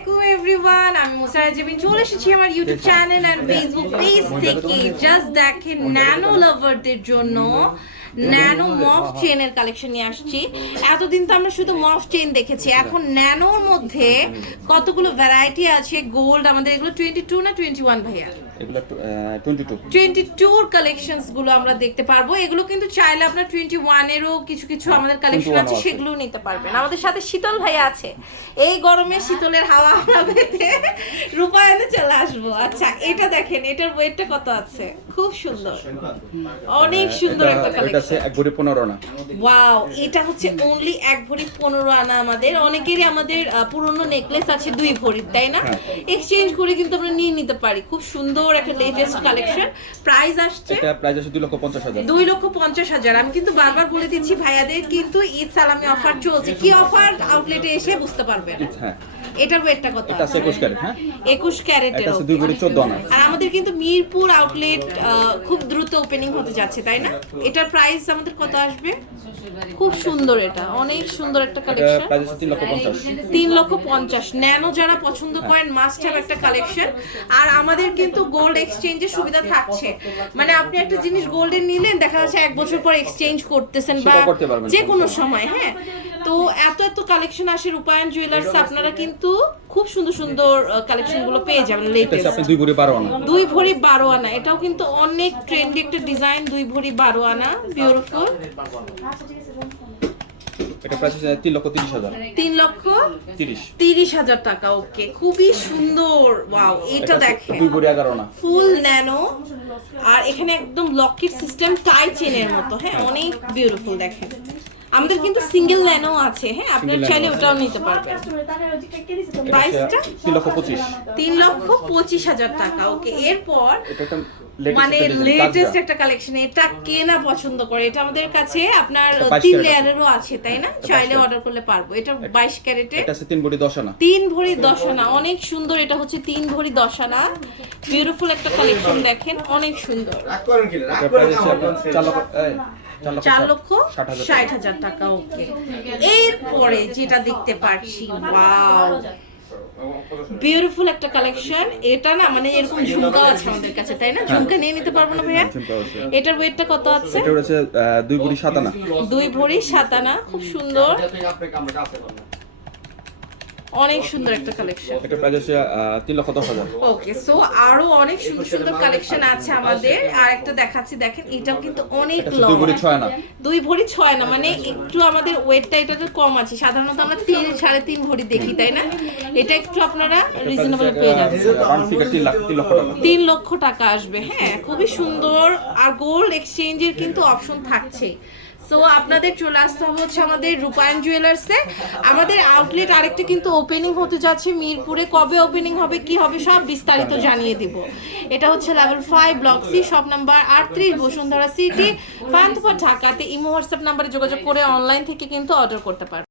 আলাইকুম এভরিওয়ান আমি মুসারা জেবিন চলে এসেছি আমার YouTube channel and Facebook page থেকে। জাস্ট দেখেন ন্যানো লাভারদের জন্য। ন্যানো মফ চেনের কালেকশন নিয়ে আসছি। এতদিন তো আমরা শুধু মফ চেন দেখেছি। এখন ন্যানোর মধ্যে কতগুলো ভ্যারাইটি আছে? গোল্ড আমাদের এগুলো টোয়েন্টি টু না টোয়েন্টি ওয়ান ভাইয়া টোয়েন্টি টুর কালেকশনসগুলো আমরা দেখতে পারব। এগুলো কিন্তু চাইলে আপনার টোয়েন্টি ওয়ানেরও কিছু কিছু আমাদের কালেকশন আছে আছে। সেগুলো নিতে পারবেন। আমাদের সাথে শীতল ভাই আছে। এই গরমে শীতলের হাওয়া আমরা পেতে রূপায়ণে চলে আসব। আচ্ছা এটা দেখেন এটার ওয়েটটা কত আছে? খুব সুন্দর। অনেক সুন্দর একটা এটা আছে এক ভরি পনেরো না ওয়াও এটা হচ্ছে অনলি এক ভরি পনেরো আনা আমাদের। অনেকেরই আমাদের পুরনো নেকলেস আছে দুই ভরির তাই না? হ্যাঁ। এক্সচেঞ্জ করে কিন্তু আমরা নিয়ে নিতে পারি। খুব সুন্দর একটা লেটেস্ট কালেকশন প্রাইস আসছে এটা প্রাইস আছে দুই লক্ষ পঞ্চাশ হাজার। দুই লক্ষ পঞ্চাশ হাজার। আমি কিন্তু বারবার বলে দিচ্ছি ভাইয়াদের কিন্তু ঈদ সালামি অফার চলছে। কি অফার আউটলেটে এসে বুঝতে পারবেন। হ্যাঁ। এটার ওয়েটটা কত? এটা আছে একুশ ক্যারেট হ্যাঁ? একুশ ক্যারেটের এটা আছে দুই ভরি চোদ্দ আনা। আর আমাদের কিন্তু মিরপুর আউটলেট খুব দ্রুত ওপেনিং হতে যাচ্ছে তাই না? এটার প্রাইস আমাদের কত আসবে? খুব সুন্দর এটা অনেক সুন্দর একটা কালেকশন তিন লক্ষ পঞ্চাশ। ন্যানো যারা পছন্দ করেন মাস্ট হ্যাভ একটা কালেকশন আর আমাদের কিন্তু গোল্ড এক্সচেঞ্জের সুবিধা থাকছে। মানে আপনি একটা জিনিস গোল্ডে নিলেন দেখা যাচ্ছে এক বছর পর এক্সচেঞ্জ করতেছেন বা যে কোনো সময় হ্যাঁ? তো এত এত কালেকশন আসে রূপায়ণ জুয়েলার্স আপনারা কিন্তু খুব সুন্দর সুন্দর কালেকশনগুলো পেয়ে যাবেন লেটেস্ট আপনি দুই ভরি বারো আনা। দুই ভরি বারো আনা। এটাও কিন্তু অনেক ট্রেন্ডি একটা ডিজাইন দুই ভরি বারো আনা। বিউটিফুল এটা প্রাইস আছে তিন লক্ষ তিরিশ হাজার। তিন লক্ষ তিরিশ। তিরিশ হাজার টাকা ওকে খুবই সুন্দর। ওয়াও এটা দেখেন। দুই ভরি এগারো আনা। ফুল ন্যানো আর এখানে একদম লকেট সিস্টেম টাই চেনের মতো হ্যাঁ অনেক বিউটিফুল দেখেন। আমাদের কিন্তু সিঙ্গেল ন্যানো আছে হ্যাঁ আপনারা চাইলে ওটাও নিতে পারবেন। প্রাইসটা তিন লক্ষ পঁচিশ। তিন লক্ষ পঁচিশ হাজার টাকা ওকে এরপর মানে লেটেস্ট লেটেস্ট একটা কালেকশন এটা কে না পছন্দ করে। এটা আমাদের কাছে আপনার তিন লেয়ারেরও আছে তাই না? চাইলে অর্ডার করলে পারব। এটা বাইশ ক্যারেটে। এটা আছে তিন ভরি দশ আনা তিন ভরি দশানা অনেক সুন্দর। এটা হচ্ছে তিন ভরি দশানা। বিউটিফুল একটা কালেকশন দেখেন অনেক সুন্দর। চার লক্ষ ষাট হাজার টাকা। ওকে। এরপরে যেটা দেখতে পাচ্ছি ওয়াও। বিউটিফুল একটা কালেকশন এটা না মানে এরকম ঝুমকা আছে আমাদের কাছে তাই না? ঝুমকা নিয়ে নিতে পারব না ভাইয়া? হ্যাঁ। এটার ওয়েটটা কত আছে? এটা হচ্ছে দুই ভরি সাত আনা। দুই ভরি সাতানা খুব সুন্দর। অনেক সুন্দর একটা কালেকশন এটা প্রাইস আছে আহ, তিন লক্ষ দশ হাজার। ওকে সো আরও অনেক সুন্দর সুন্দর কালেকশন আছে। আমাদের। আর একটা দেখাচ্ছি দেখেন এটাও কিন্তু অনেক লং দুই ভরি ছয় আনা। দুই ভরি ছয় না মানে একটু আমাদের ওয়েটটা এটা কম আছে। সাধারণত আমরা তিন সাড়ে তিন ভরি দেখি তাই না? এটা একটু আপনারা রিজনেবল পেয়ে যাচ্ছেন রাউন্ড ফিগার তিন লাখ তিন লক্ষ টাকা। তিন লক্ষ টাকা আসবে হ্যাঁ খুবই সুন্দর। আর গোল্ড এক্সচেঞ্জের কিন্তু অপশন থাকছে সো আপনাদের চলে আসতে হবে হচ্ছে আমাদের রূপায়ণ জুয়েলার্সে আমাদের আউটলেট আরেকটা কিন্তু ওপেনিং হতে যাচ্ছে মিরপুরে। কবে ওপেনিং হবে কি হবে সব বিস্তারিত জানিয়ে দিব। এটা হচ্ছে level five block C shop number আটত্রিশ বসুন্ধরা সিটি পান্থপা ঢাকাতে। ইমো হোয়াটসঅ্যাপ নাম্বারে যোগাযোগ করে অনলাইন থেকে কিন্তু অর্ডার করতে পারবেন।